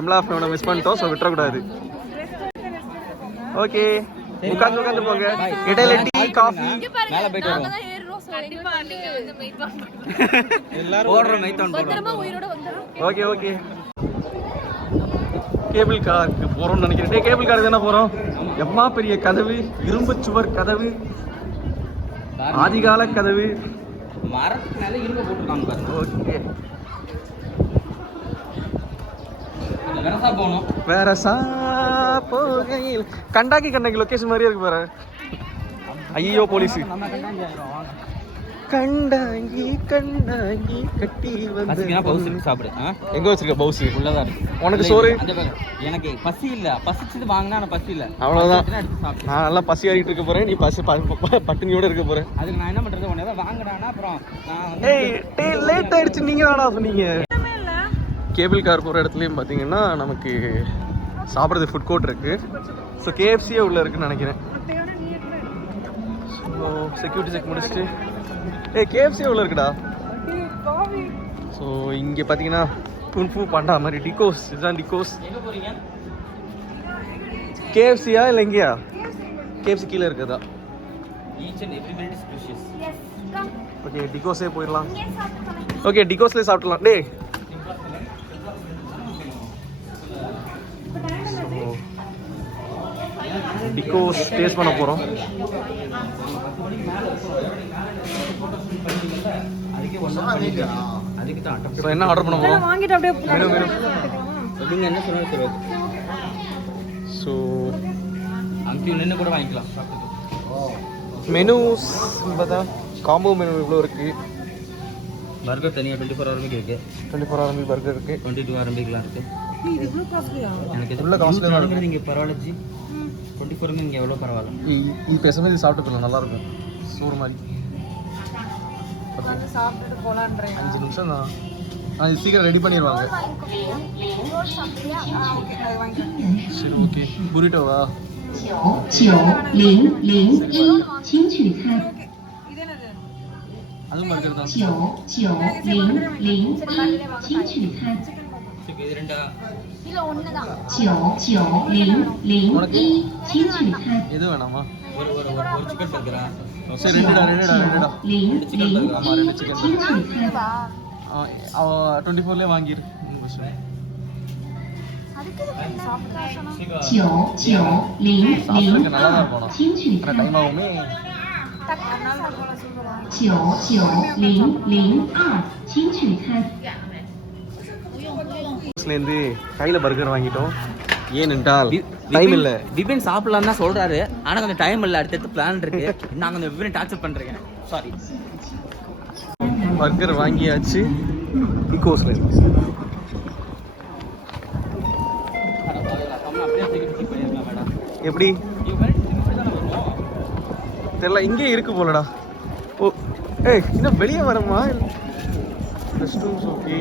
டைம்ல of miss பண்ணிட்டோம், so விட்டுறக்கூடாது. ஓகே, உட்காந்து போங்க. இடையில டீ காஃபி மேல போயிட்டு வரோம். எல்லாரும் ஓடுறோம் மைத்தான் போறோம். ஓகே கேபிள் காருக்கு போறோம்னு நினைக்கிறேன். கேபிள் கார் தானே போறோம். எம்மா பெரிய கதவு, இரும்பு சுவர் கதவு, ஆதிகால கதவு, மரத்துக்கு மேல இரும்பு போட்டுருக்காங்க பாருங்க. ஓகே, வேறசா போகணும். வேறசா போகையில் கண்டாங்கி லொகேஷன் மாதிரியே இருக்கு பாரு. ஐயோ போலீஸ். கண்டாங்கி கட்டி வந்து பவுஸ் சாப்பிடு. எங்க வச்சிருக்க பவுஸ்? உள்ளதா இருக்கு. உனக்கு சோறு? எனக்கு பசி இல்ல, பசிச்சது வாங்கினா நான் பசி இல்ல. அவ்வளவுதான். நான் நல்லா பசி ஆகிட்டு இருக்க போறேன், நீ பசி பட்டினியோட இருக்க போறேன். அதுக்கு நான் என்ன பண்றது? உடனே வாங்கடானா அப்புறம் நான் லேட் ஆயிடுச்சு நீங்க தானா சொன்னீங்க. கேபிள் கார் போற இடத்துலயும் பாத்தீங்கன்னா நமக்கு சாப்பிட்றது ஃபுட் கோர்ட் இருக்கு. ஸோ கேஎஃப்சியே உள்ள இருக்குன்னு நினைக்கிறேன். ஸோ செக்யூரிட்டி செக் முடிச்சுட்டு கேஎஃப்சியே உள்ள இருக்குடா. ஸோ இங்கே பார்த்தீங்கன்னா குன்ஃபு பாண்டா மாதிரி டிகோஸ், இதுதான் டிகோஸ். கேஎஃப்சியா இல்லை எங்கேயா? கேஎஃப்சி கீழே இருக்குதா? ஓகே, டிகோஸே போயிடலாம். ஓகே, டிகோஸ்லேயே சாப்பிடலாம். டே டிகோஸ் டேஸ்ட் பண்ண போகிறோம். என்ன ஆர்டர் பண்ண போகிறோம்? நீங்க என்ன சொன்னாலும் ஸோ அங்கே நின்று கூட வாங்கிக்கலாம். மெனூஸ் பார்த்தா காம்போ மெனு இவ்வளோ இருக்குது. பர்கர் தனியாக 24 RMB இருக்கு. 24 RMB பர்கர் இருக்குது. 22 RMBலாம் இருக்குது. எனக்கு உள்ள காஸ்ட்லியாக இருக்குது. இங்கே பரவாயில்ல ஜி. 24 இங்கே எவ்வளோ பரவாயில்ல. இப்போ பேசும்போது இது சாப்பிட்டு நல்லாயிருக்கும். சோறு மாதிரி 5 நிமிஷம் தான். இது சீக்கிரம் ரெடி பண்ணிடுவாங்க. சரி, ஓகே. புரிட்டோவா? 9901请取餐。 அதுவும் பர்கர் தான். 9901请取餐。இது ரெண்டா? இல்ல ஒண்ணு தான். 9901请取餐。எது வேணாமா? ஒரு சிக்கன் பர்கரா? சரி, ரெண்டுடா. 9901 ஆமாம், 2 சிக்கன்.请取餐。 24லேயே வாங்கிடு. 9901நல்லா தான் போனோம். 请取餐。 டைம் ஆகுமே. 9902请取餐。இருந்து கையில பர்கர் வாங்கிட்டோம். ஏனென்றால் டைம் இல்ல. விபின் சாப்பிடலாம் தான் சொல்றாரு, ஆனா கொஞ்சம் டைம் இல்ல. அடுத்த பிளான் இருக்கு. நான் கொஞ்சம் விபின் டார்ச்சர் பண்றேன். சாரி. பர்கர் வாங்கியாச்சு. டிகோஸ்ல எப்படி தெரியல, இங்கே இருக்கு போலடா. ஓ இன்னும் வெளியே வரமா? ஓகே,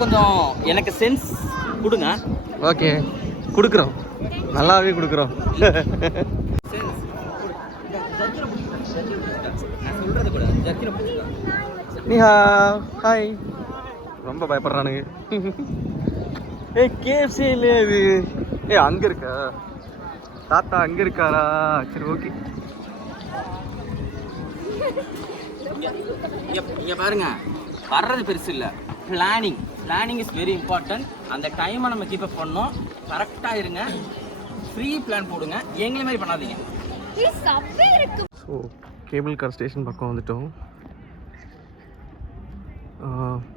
கொஞ்சம் எனக்கு சென்ஸ் கொடுங்க. ஓகே, கொடுக்குறோம். நல்லாவே கொடுக்குறோம். நீஹா, ஹாய். ரொம்ப பயப்படுறானுங்க. கேஎஃப்சி இல்லையா இது? அங்கே இருக்கா? தாத்தா அங்கே இருக்காரா? சரி, ஓகே. இங்க பாருங்க, வர்றது பெருசு இல்லை. Planning is very important. அந்த டைமை நம்ம கீப் அப் பண்ணோம். கரெக்டாக இருங்க. ஃப்ரீ பிளான் போடுங்க. எங்களை மாதிரி பண்ணாதீங்க. ஸோ கேபிள் கார் ஸ்டேஷன் பக்கம் வந்துட்டோம்.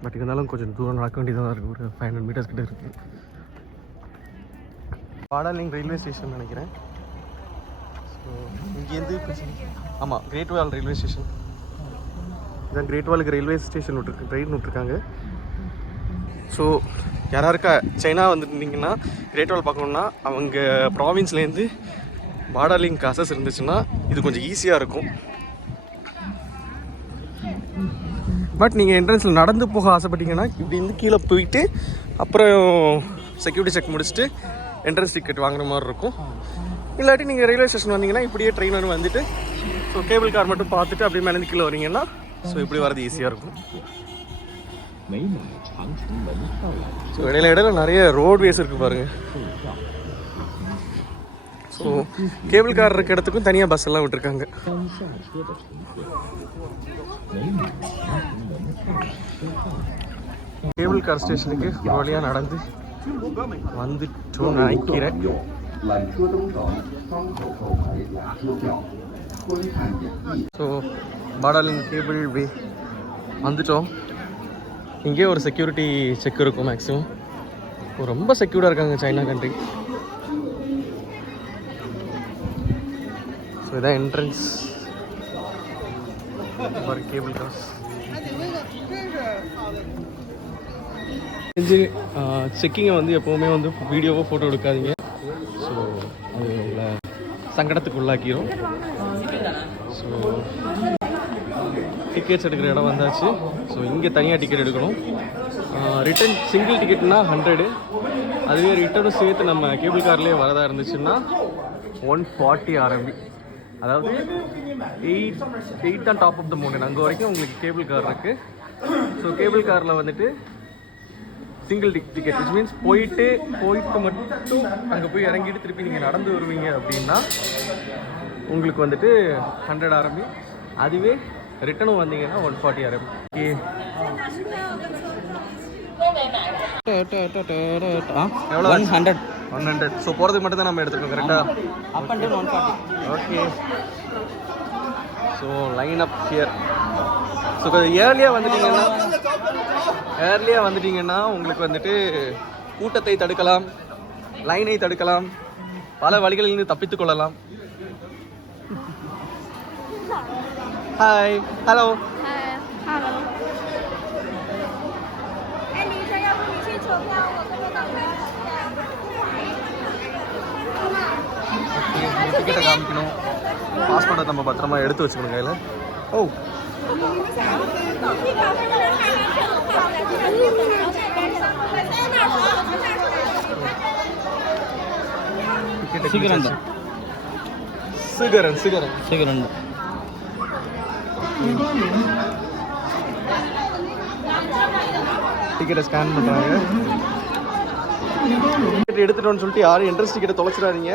பட் இருந்தாலும் கொஞ்சம் தூரம் நடக்க வேண்டியதாக இருக்குது. ஒரு 500 மீட்டர்ஸ் கிட்ட இருக்குது. பாடாலிங் ரயில்வே ஸ்டேஷன் நினைக்கிறேன். ஸோ இங்கேருந்து ஆமாம், கிரேட் வால் ரயில்வே ஸ்டேஷன். இதான் கிரேட் வாலுக்கு ரயில்வே ஸ்டேஷன் ட்ரெயின் விட்ருக்காங்க. ஸோ யாராருக்கா சைனா வந்துருந்தீங்கன்னா கிரேட் வால் பார்க்கணுன்னா அவங்க ப்ராவின்ஸ்லேருந்து பாடாலிங் காசஸ் இருந்துச்சுன்னா இது கொஞ்சம் ஈஸியாக இருக்கும். பட் நீங்கள் என்ட்ரன்ஸில் நடந்து போக ஆசைப்பட்டீங்கன்னா இப்படி இருந்து கீழே போயிட்டு அப்புறம் செக்யூரிட்டி செக் முடிச்சுட்டு என்ட்ரன்ஸ் டிக்கெட் வாங்குற மாதிரி இருக்கும். இல்லாட்டி நீங்கள் ரயில்வே ஸ்டேஷன் வந்தீங்கன்னா இப்படியே ட்ரெயின் வந்துட்டு ஸோ கேபிள் கார் மட்டும் பார்த்துட்டு அப்படியே மேலே கீழே வரீங்கன்னா ஸோ இப்படி வரது ஈஸியாக இருக்கும். ஸோ இடையில இடையில நிறைய ரோட்வேஸ் இருக்குது பாருங்கள். ஸோ கேபிள் கார் இருக்க இடத்துக்கும் தனியாக பஸ் எல்லாம் விட்டுருக்காங்க. கேபிள் கார் ஸ்டேஷனுக்கு ஒரு வழியாக நடந்து வந்துட்டோம் நினைக்கிறேன். ஸோ பாடாலிங் கேபிள் வே வந்துட்டோம். இங்கே ஒரு செக்யூரிட்டி செக் இருக்கும் மேக்ஸிமம். ரொம்ப செக்யூர்டாக இருக்காங்க சைனா கண்ட்ரி. ஸோ இதான் என்ட்ரன்ஸ் ஃபார் கேபிள் கார்ஸ். செக்கிங்கை வந்து எப்போவுமே வந்து வீடியோவோ ஃபோட்டோ எடுக்காதீங்க. ஸோ அது உங்களை சங்கடத்துக்கு உள்ளாக்கிடும். ஸோ டிக்கெட்ஸ் எடுக்கிற இடம் வந்தாச்சு. ஸோ இங்கே தனியாக டிக்கெட் எடுக்கணும். ரிட்டன் சிங்கிள் டிக்கெட்னா 100. அதுவே ரிட்டனும் சேர்த்து நம்ம கேபிள் கார்லேயே வரதா இருந்துச்சுன்னா 140 RMB. அதாவது 8 தான் டாப் ஆஃப் த மவுண்டன். அங்கே வரைக்கும் உங்களுக்கு கேபிள் கார் இருக்குது. ஸோ கேபிள் காரில் வந்துட்டு சிங்கிள் டிக்கெட் விச் மீன்ஸ் போயிட்டு மட்டும் அங்கே போய் இறங்கிட்டு திருப்பி நீங்கள் நடந்து வருவீங்க அப்படின்னா உங்களுக்கு வந்துட்டு 100 RMB. அதுவே ரிட்டனும் வந்தீங்கன்னா 140 RMB. எவ்வளோ 100. ஸோ போகிறதுக்கு மட்டும் தான் நம்ம எடுத்துக்கோம் கரெக்டாக. Up and down 140. Okay. So line up here. So கொஞ்சம் ஏர்லியாக வந்துட்டீங்கன்னா உங்களுக்கு வந்துட்டு கூட்டத்தை தடுக்கலாம், லைனை தடுக்கலாம், பல வழிகளிலிருந்து தப்பித்துக் கொள்ளலாம். ஹாய். ஹலோ. Hello。哎，女生，要不你去投票，我跟着导游。டிக்கெட்டை காமிக்கணும். பாஸ்போர்ட்டை நம்ம பத்திரமா எடுத்து வச்சுக்கணும் கையில். ஓ சீக்கிரம் டிக்கெட்டை ஸ்கேன் பண்ணுறாங்க. டிக்கெட் எடுத்துட்டோன்னு சொல்லிட்டு யாரும் என்ட்ரன்ஸ் டிக்கெட்டை தொலைச்சிடாதீங்க.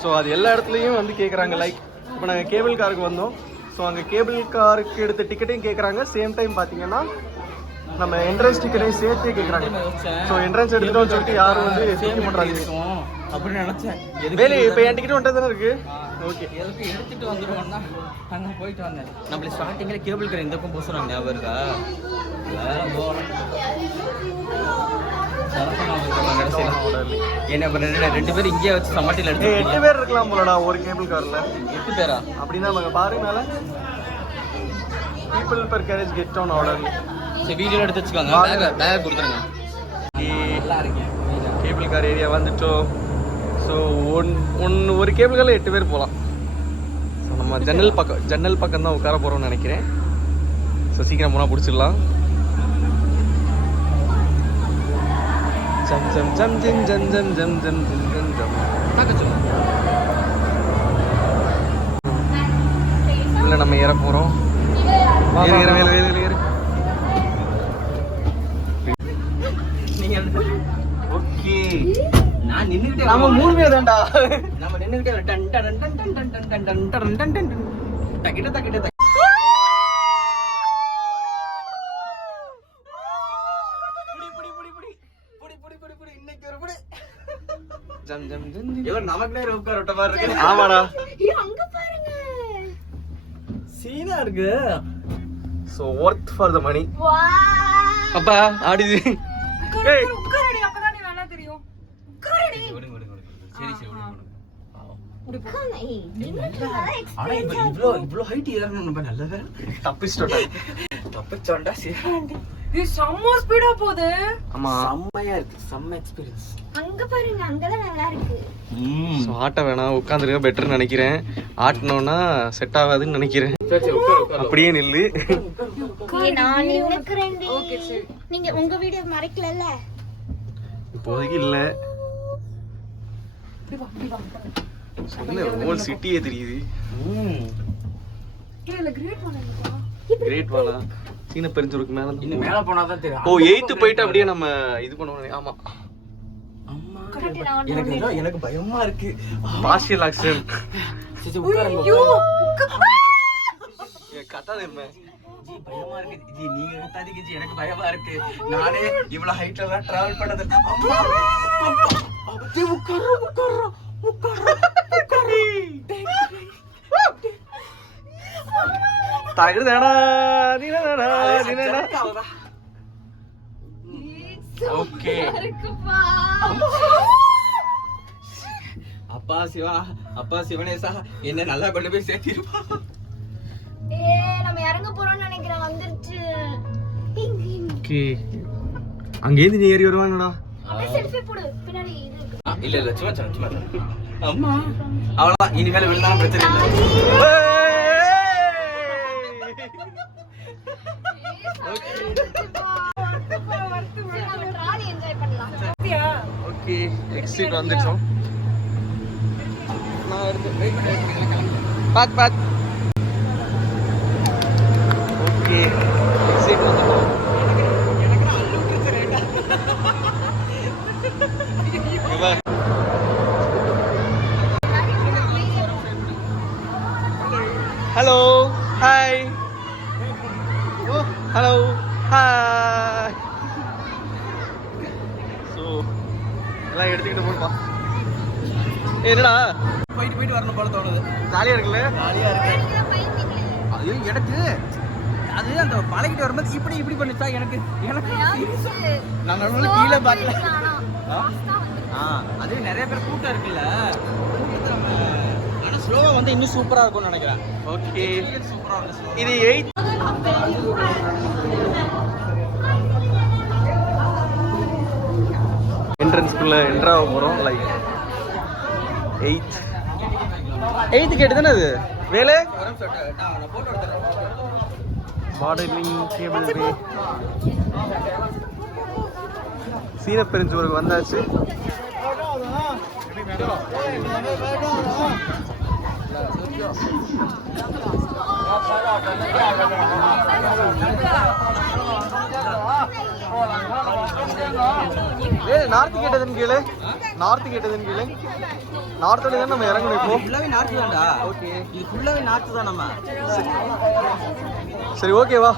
ஸோ அது எல்லா இடத்துலையும் வந்து கேட்குறாங்க. லைக் இப்போ நாங்கள் கேபிள் காருக்கு வந்தோம். ஸோ அங்கே கேபிள் காருக்கு எடுத்த டிக்கெட்டையும் கேட்குறாங்க. சேம் டைம் பார்த்தீங்கன்னா நம்ம என்ட்ரன்ஸ் டிக்கெட்டையும் சேர்த்தே கேட்குறாங்க. ஸோ என்ட்ரன்ஸ் எடுத்துட்டோம்னு சொல்லிட்டு யாரும் வந்து சேம் பண்ணுறாங்க அப்படின்னு நினச்சேன். வேலை இப்போ என் டிக்கெட் வந்துட்டு தானே இருக்குது. ஓகே, எதுக்கு எடுத்துகிட்டு வந்துடுவோம்னா அங்கே போயிட்டு வந்தேன். நம்மள ஸ்டார்டிங்கில் கேபிள் கார் இந்த பக்கம் போசுறாங்க ஞாபகம் இருக்கா? என்ன பண்ண 2 பேர் இங்கே வச்சு சமாட்டியில் எடுத்து 8 பேர் இருக்கலாம் போலடா ஒரு கேபிள் காரில். 8 பேரா? அப்படின்னா நம்ம பாரு மேலே people per carriage get on order. சரி, வீடியோ எடுத்து வச்சுக்கோங்க. பேக் கொடுத்துருங்க. நல்லா இருக்கேன். கேபிள் கார் ஏரியா வந்துட்டோம். ஸோ ஒரு கேபிள் காரில் 8 பேர் போகலாம். ஸோ நம்ம ஜன்னல் பக்கம் தான் உட்கார போகிறோம்னு நினைக்கிறேன். ஸோ சீக்கிரம் போனால் பிடிச்சிடலாம். ஜம் ஜம் ஜம் ஜம் ஜம் ஜம் ஜம் ஜம் ஜம் ஜம் இல்லை நம்ம ஏற போகிறோம். ஓகே, நான் நின்னுக்கிட்டே நம்ம 3 பேர் தான்டா. நம்ம நின்னுக்கிட்டே டன் டன் டன் டன் டன் டன் டன் டன் டன் டன் டன் டக்கிட்ட இன்னைக்கு ஒரு புடி. ஜம் ஜம் ஜம். இவன் நமக்குனே ரோப் கார் விட்ட மாதிரி இருக்கு. ஆமாடா, அங்க பாருங்க. சீனா இருக்கு. ஸோ ஒர்த் ஃபார் த மணி. வா. அப்பா ஆடிது. ஏய் உட்காரடி, அப்பதான் நீ நல்லா தெரியும். உட்காரடி. சரி உட்காரு. ஏய், நீங்க ஆனா இவ்ளோ ஹைட் ஏறணும் நம்ம நல்லவே. தப்பிச்சோண்டா சரி. இது செம்ம ஸ்பீடா போகுது. ஆமா, செம்மையா இருக்கு. செம்ம எக்ஸ்பீரியன்ஸ். அங்க பாருங்க, அங்கதான் நல்லா இருக்கு. ஸோ ஆட்ட வேணாம், உட்காந்துருக்க பெட்டர்னு நினைக்கிறேன். ஆட்டினோன்னா செட் ஆகாதுன்னு நினைக்கிறேன். அப்படியே நில்லு. நான் நின்னுக்கிறேன். ஓகே சரி. நீங்க உங்க வீடியோ மறைக்கலல்ல? இப்போதைக்கு இல்லை. ஹோல் சிட்டியே தெரியுது. இல்ல கிரேட் வாலா. கிரேட் வாலா சீன பெருஞ்சூருக்கு மேல இன்னும் மேல போனாதான் தெரியும். ஓ 8th போயிட்டு அப்படியே நம்ம இது பண்ணுவோம். ஆமா அம்மா, எனக்கு பயமா இருக்கு. Partial accident. சரி உட்காருங்க. கத்தாத இருமே. ஜி பயமா இருக்கு. ஜி நீங்க கத்தாதீங்க ஜி, எனக்கு பயமா இருக்கு. நானே இவ்வளவு ஹைட்ல தான் டிராவல் பண்ணது. அம்மா ஜி உட்காரு உட்காரு உட்காரு உட்காரு. தகுதடா நீனடா நீனடா. ஓகே. அப்பா சிவா, அப்பா சிவனேசா என்ன நல்லா கொண்டு போய் சேர்த்திருப்பா. நம்ம இறங்க போறோம்னு நினைக்கிறேன். வந்துருச்சு. ஓகே அங்க இருந்து நீ ஏறி வருவானடா. அப்படியே செல்ஃபி போடு. பின்னாடி இது இருக்கு. இல்ல இல்ல சும்மா சும்மா சும்மா. அம்மா அவ்வளவுதான், இனிமேல் விழுந்தாலும் பிரச்சனை இல்லை. ஓகே எக்ஸிட் வந்துச்சோம். நான் எடுத்து பாத் பாத். ஓகே எக்ஸிட் வந்துட்டோம். Hello hi. Hello hi. So எல்லாம் எடுத்துக்கிட்டு போடுப்பா. என்னடா போயிட்டு போயிட்டு வரணும் போல தோணுது. ஜாலியாக இருக்குல்ல? ஜாலியா இருக்கு. அது எனக்கு அது அந்த பழகிட்டு வரும்போது இப்படி இப்படி பண்ணிச்சா எனக்கு எனக்கு நான் நடுவுல கீழே பார்க்கல. அது நிறைய பேர் கூட்டம் இருக்குல்ல, ஆனா ஸ்லோவா வந்து இன்னும் சூப்பரா இருக்கும்னு நினைக்கிறேன். ஓகே சூப்பரா இருக்கும். இது 8th என்ட்ரன்ஸ்குள்ள என்ட்ரா ஆக போகிறோம். லைக் 8th கேட்டு தானே அது வேலை மாடலிங் கேபிள் வே. சீன பெருஞ்சூருக்கு வந்தாச்சு. நார்த்து கேட்டதுன்னு கேளு. நார்த்து கேட்டதுன்னு கேளு. நார்த்தோட தான் நம்ம இறங்கணும் இப்போ. ஃபுல்லாவே நார்த் தான்டா. ஓகே இது ஃபுல்லாவே நார்த் தான் நம்ம. சரி ஓகேவா.